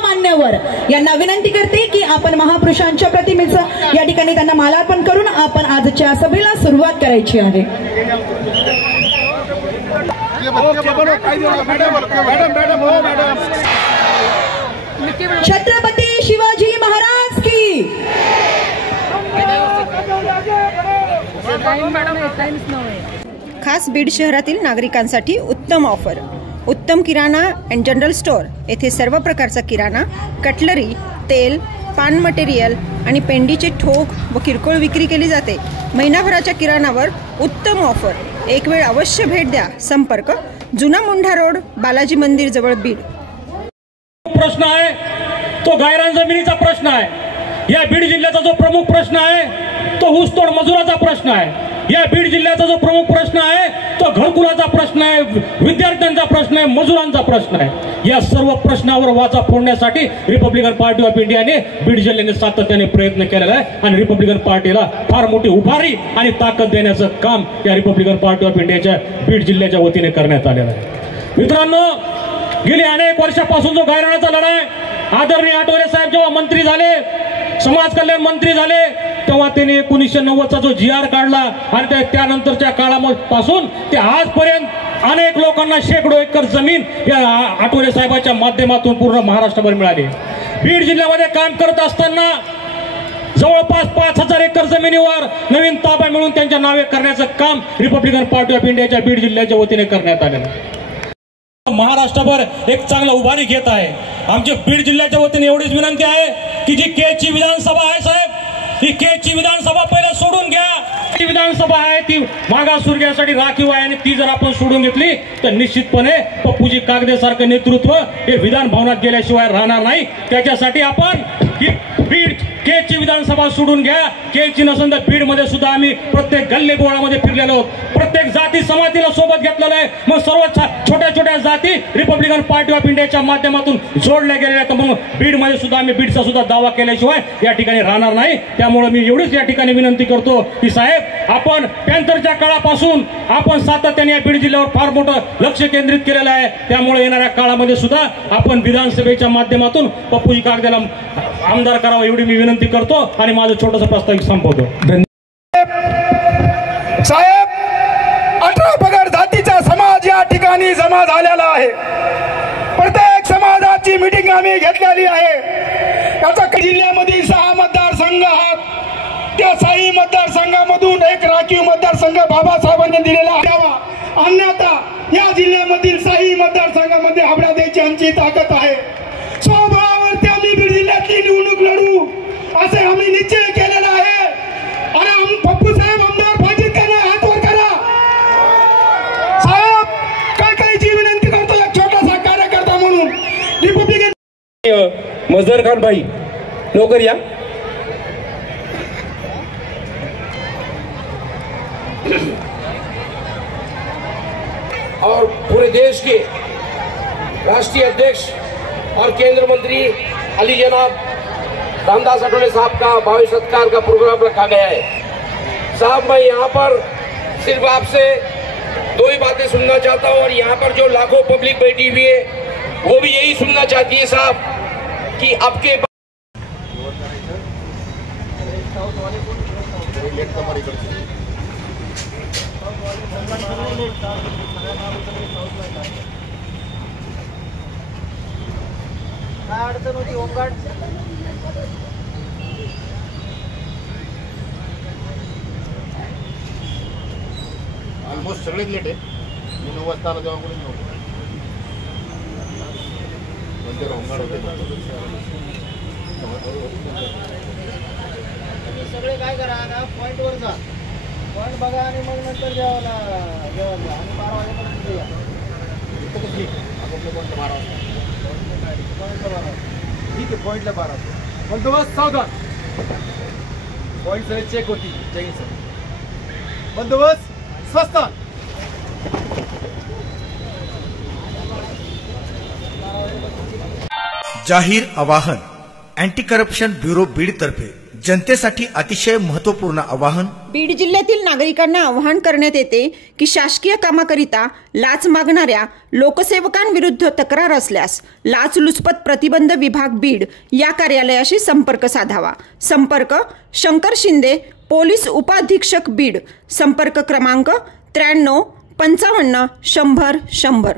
सर्व मान्यवर यांना विनंती करते की आपण महापुरुषांच्या प्रतिमेचं या ठिकाणी त्यांना मालार्पण करून आपण आजच्या सभेला सुरुवात करायची आहे। छत्रपती शिवाजी महाराज की। खास बीड शहरातील नागरिकांसाठी उत्तम ऑफर। उत्तम किराणा अँड जनरल स्टोअर येथे सर्व प्रकारचा किराणा, कटलरी, तेल, पान मटेरियल आणि पेंडीचे ठोक व किरकोळ विक्री केली जाते। महिनाभराच्या किराणावर उत्तम ऑफर। एक वेळ अवश्य भेट द्या। संपर्क जुना मुंढा रोड, बालाजी मंदिर जवळ, बीड। प्रश्न आहे तो गायरान जमिनीचा प्रश्न आहे। या बीड जिल्ह्याचा जो प्रमुख प्रश्न आहे तो ऊसतोड मजुराचा प्रश्न आहे। या बीड जिल्ह्याचा जो प्रमुख प्रश्न आहे तो घरकुलाचा प्रश्न आहे, विद्यार्थ्यांचा प्रश्न आहे, मजुरांचा प्रश्न आहे। या सर्व प्रश्नावर वाचा फोडण्यासाठी रिपब्लिकन पार्टी ऑफ इंडियाने बीड जिल्ह्याने सातत्याने प्रयत्न केलेला आहे आणि रिपब्लिकन पार्टीला फार मोठी उभारी आणि ताकद देण्याचं काम या रिपब्लिकन पार्टी ऑफ इंडियाच्या बीड जिल्ह्याच्या वतीने करण्यात आलेलं आहे। मित्रांनो, गेली अनेक वर्षापासून जो गायरानाचा लढा आहे, आदरणीय आठवले साहेब जेव्हा मंत्री झाले, समाज कल्याण मंत्री झाले, तेव्हा त्यांनी 1990चा जो GR काढला आणि त्यानंतरच्या काळापासून ते आजपर्यंत अनेक लोकांना शेकडो एकर जमीन या आठवले साहेबांच्या माध्यमातून पूर्ण महाराष्ट्रभर मिळाली। बीड जिल्ह्यामध्ये काम करत असताना जवळपास 5000 एकर जमिनीवर नवीन ताबा मिळून त्यांच्या नावे करण्याचं काम रिपब्लिकन पार्टी ऑफ इंडियाच्या बीड जिल्ह्याच्या वतीने करण्यात आलेलं आहे। महाराष्ट्रभर एक चांगला उभारी घेत आहे। आमच्या बीड जिल्ह्याच्या वतीने एवढीच विनंती आहे की जी केची विधानसभा आहे साहेब, ही केची विधानसभा पहिला सोडून घ्या। ती विधानसभा आहे ती मागासवर्गीयासाठी राखीव आहे आणि ती जर आपण सोडून घेतली तर निश्चितपणे पप्पूजी कागदे सारखं नेतृत्व हे विधान भवनात गेल्याशिवाय राहणार नाही। त्याच्यासाठी आपण ही बीड केची विधानसभा सोडून घ्या। केची नसून तर बीड मध्ये सुद्धा आम्ही प्रत्येक गल्ली बोळामध्ये फिरलेलो आहोत, प्रत्येक जाती समातीला सोबत घेतलेलं आहे। मग सर्व छोट्या छोट्या जाती रिपब्लिकन पार्टी ऑफ इंडियाच्या माध्यमातून जोडल्या गेलेल्या आहेत। मग बीड मध्ये सुद्धा आम्ही बीडचा सुद्धा दावा केल्याशिवाय या ठिकाणी राहणार नाही। त्यामुळे मी एवढीच या ठिकाणी विनंती करतो की साहेब, आपण पॅन्थरच्या काळापासून आपण सातत्याने या बीड जिल्ह्यावर फार मोठं लक्ष केंद्रित केलेलं आहे। त्यामुळे येणाऱ्या काळामध्ये सुद्धा आपण विधानसभेच्या माध्यमातून पप्पूजी कागदेला आमदार करावं एवढी मी विनंती करतो आणि माझं छोटंसं प्रास्ताविक संपवतो। साहेब, 18 पगड जातीचा समाज या ठिकाणी जमा झालेला आहे। प्रत्येक समाजाची मीटिंग आम्ही घेतलेली आहे। याचा जिल्ह्यामध्ये 6 मतदारसंघ आहेत। त्या 6 मतदारसंघामधून एक राखीव मतदारसंघ बाबासाहेबांनी दिलेला आहे। अन्यथा या जिल्ह्यामधील 6 मतदारसंघामध्ये हाबडा द्यायची आमची ताकद आहे। स्वबळावरती आम्ही बीड जिल्ह्यातली निवडणूक लढू असे आम्ही निश्चय केलेला आहे। आणि पप्पू साहेब आमदार पाहिजे का नाही, हात वर करा साहेब। काही विनंती करतो एक छोटासा कार्यकर्ता म्हणून रिपब्लिकन मजदर खान भाई लवकर या। और पूरे देश के राष्ट्रीय अध्यक्ष और केंद्र मंत्री अली जनाब रामदास अठौले साहब का भावी सत्कार का प्रोग्राम रखा गया है। साहब, मैं यहाँ पर सिर्फ आपसे 2 ही बातें सुनना चाहता हूँ और यहाँ पर जो लाखों पब्लिक बैठी हुई है वो भी यही सुनना चाहती है साहब कि आपके अडचण होती होमगार्ड ऑलमोस्ट सगळेच लेट आहे। मी 9 वाजता आलो तेव्हा कोणी नव्हतं, होमगार्ड होते। सगळे काय करा ना, पॉइंट वर जा, पॉइंट बघा आणि मग नंतर जेवायला आणि 12 वाजेपर्यंत या। इथं कसली आपल्या पॉइंट 12 वाजता, ठीक आहे, पॉइंटला 12 बंदोबस्त सावधान, पॉइंट सगळे चेक होती। जय सर, बंदोबस्त स्वस्त। जाहीर आवाहन अँटी करप्शन ब्युरो बीड तर्फे जनतेसाठी अतिशय महत्त्वपूर्ण आवाहन. बीड जिल्ह्यातील नागरिकांना आवाहन करण्यात येते की शासकीय कामाकरिता लाच मागणाऱ्या लोकसेवकांविरुद्ध तक्रार असल्यास लाचलुचपत प्रतिबंध विभाग बीड या कार्यालयाशी संपर्क साधावा. संपर्क शंकर शिंदे, पोलीस उपाधीक्षक बीड. संपर्क क्रमांक 93 55 100 100.